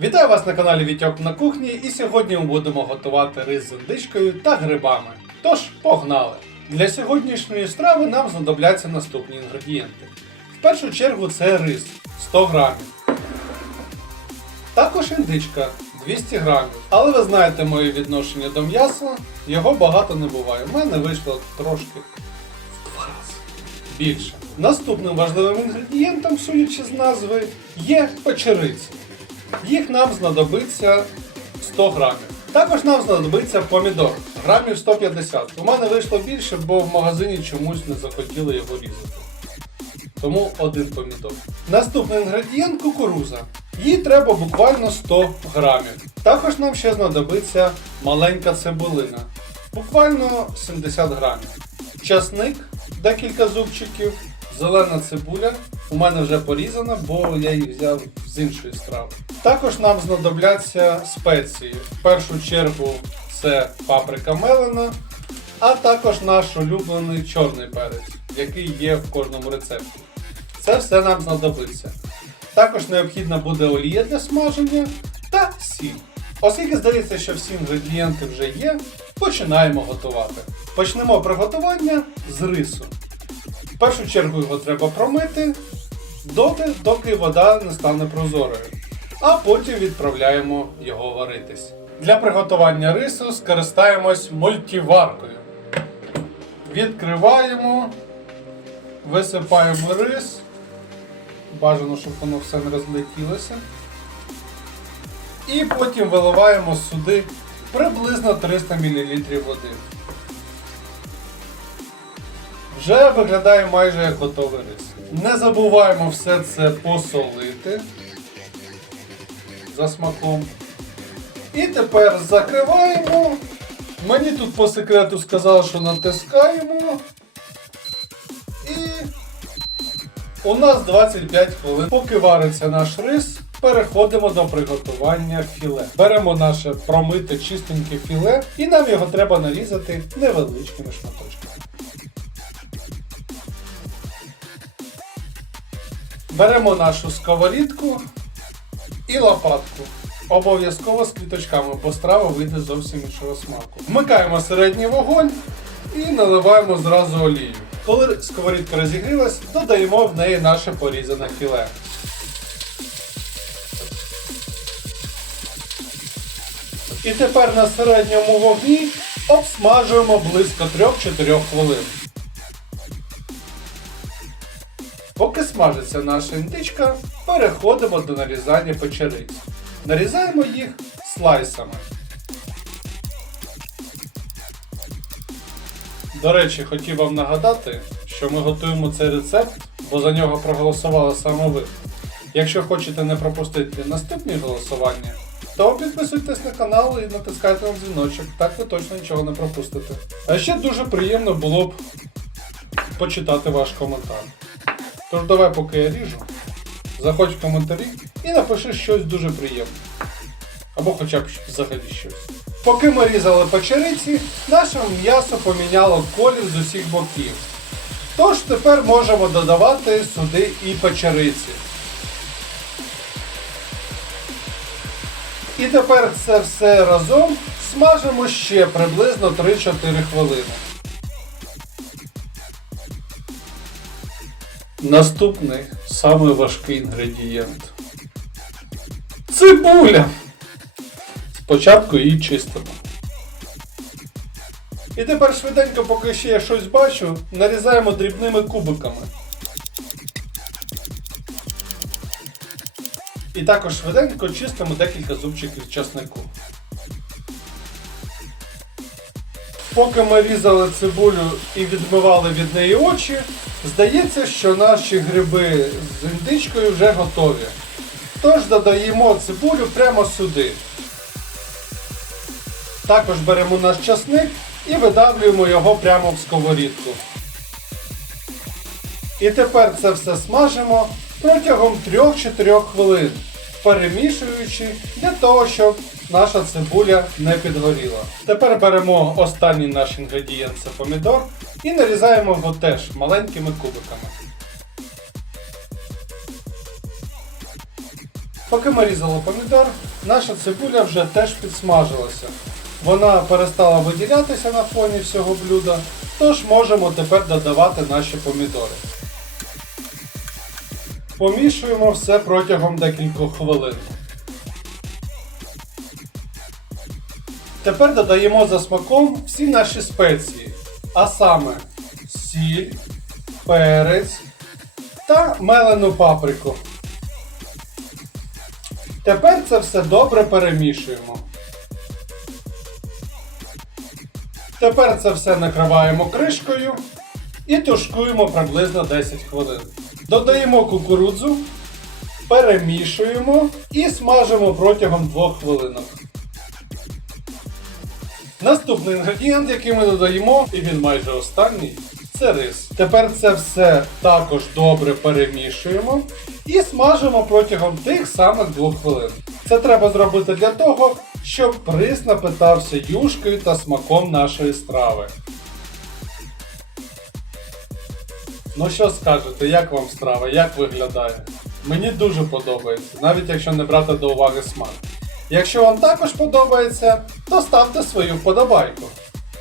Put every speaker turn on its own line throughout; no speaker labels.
Вітаю вас на каналі Вітьок на кухні, і сьогодні ми будемо готувати рис з індичкою та грибами. Тож, погнали! Для сьогоднішньої страви нам знадобляться наступні інгредієнти. В першу чергу це рис 100 грамів. Також індичка 200 грамів. Але ви знаєте моє відношення до м'яса, його багато не буває. У мене вийшло трошки в два рази більше. Наступним важливим інгредієнтом, судячи з назви, є печериці. Їх нам знадобиться 100 грамів. Також нам знадобиться помідор, грамів 150. У мене вийшло більше, бо в магазині чомусь не захотіли його різати. Тому один помідор. Наступний інгредієнт кукуруза. Їй треба буквально 100 грамів. Також нам ще знадобиться маленька цибулина. Буквально 70 грамів. Часник, декілька зубчиків, зелена цибуля. У мене вже порізана, бо я її взяв з іншої страви. Також нам знадобляться спеції. В першу чергу це паприка мелена, а також наш улюблений чорний перець, який є в кожному рецепті. Це все нам знадобиться. Також необхідна буде олія для смаження та сіль. Оскільки здається, що всі інгредієнти вже є, починаємо готувати. Почнемо приготування з рису. В першу чергу його треба промити доти, доки вода не стане прозорою. А потім відправляємо його варитись. Для приготування рису скористаємось мультиваркою. Відкриваємо, висипаємо рис. Бажано, щоб воно все не розлетілося. І потім виливаємо сюди приблизно 300 мл води. Вже виглядає майже як готовий рис. Не забуваємо все це посолити за смаком. І тепер закриваємо. Мені тут по секрету сказали, що натискаємо. І у нас 25 хвилин. Поки вариться наш рис, переходимо до приготування філе. Беремо наше промите чистеньке філе і нам його треба нарізати невеличкими шматочками. Беремо нашу сковорідку і лопатку. Обов'язково з квіточками, бо страва вийде зовсім іншого смаку. Вмикаємо середній вогонь і наливаємо зразу олію. Коли сковорідка розігрілась, додаємо в неї наше порізане філе. І тепер на середньому вогні обсмажуємо близько 3-4 хвилин. Поки смажиться наша індичка, переходимо до нарізання печериць. Нарізаємо їх слайсами. До речі, хотів вам нагадати, що ми готуємо цей рецепт, бо за нього проголосували саме ви. Якщо хочете не пропустити наступні голосування, то підписуйтесь на канал і натискайте на дзвіночок, так ви точно нічого не пропустите. А ще дуже приємно було б почитати ваш коментар. Тож давай, поки я ріжу, заходь в коментарі і напиши щось дуже приємне. Або хоча б взагалі щось. Поки ми різали печериці, наше м'ясо поміняло колір з усіх боків. Тож тепер можемо додавати сюди і печериці. І тепер це все разом смажимо ще приблизно 3-4 хвилини. Наступний самий важкий інгредієнт. Цибуля! Спочатку її чистимо. І тепер швиденько, поки ще я щось бачу, нарізаємо дрібними кубиками. І також швиденько чистимо декілька зубчиків часнику. Поки ми різали цибулю і відмивали від неї очі, здається, що наші гриби з індичкою вже готові. Тож додаємо цибулю прямо сюди. Також беремо наш часник і видавлюємо його прямо в сковорідку. І тепер це все смажимо протягом 3-4 хвилин, перемішуючи для того, щоб наша цибуля не підгоріла. Тепер беремо останній наш інгредієнт це помідор і нарізаємо його теж маленькими кубиками. Поки ми різали помідор, наша цибуля вже теж підсмажилася. Вона перестала виділятися на фоні всього блюда, тож можемо тепер додавати наші помідори. Помішуємо все протягом декількох хвилин. Тепер додаємо за смаком всі наші спеції, а саме сіль, перець та мелену паприку. Тепер це все добре перемішуємо. Тепер це все накриваємо кришкою і тушкуємо приблизно 10 хвилин. Додаємо кукурудзу, перемішуємо і смажимо протягом 2 хвилинок. Наступний інгредієнт, який ми додаємо, і він майже останній, це рис. Тепер це все також добре перемішуємо і смажимо протягом тих самих 2 хвилин. Це треба зробити для того, щоб рис напитався юшкою та смаком нашої страви. Ну що скажете, як вам страва, як виглядає? Мені дуже подобається, навіть якщо не брати до уваги смак. Якщо вам також подобається, то ставте свою вподобайку.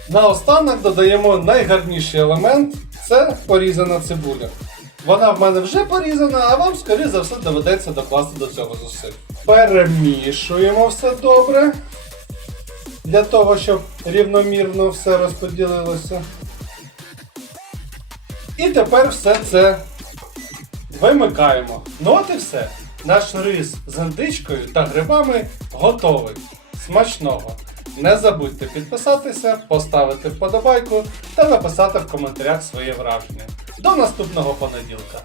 Наостанок додаємо найгарніший елемент це порізана цибуля. Вона в мене вже порізана, а вам, скоріше за все, доведеться докласти до цього зусиль. Перемішуємо все добре. Для того, щоб рівномірно все розподілилося. І тепер все це вимикаємо. Ну от і все. Наш рис з індичкою та грибами готовий. Смачного! Не забудьте підписатися, поставити вподобайку та написати в коментарях своє враження. До наступного понеділка!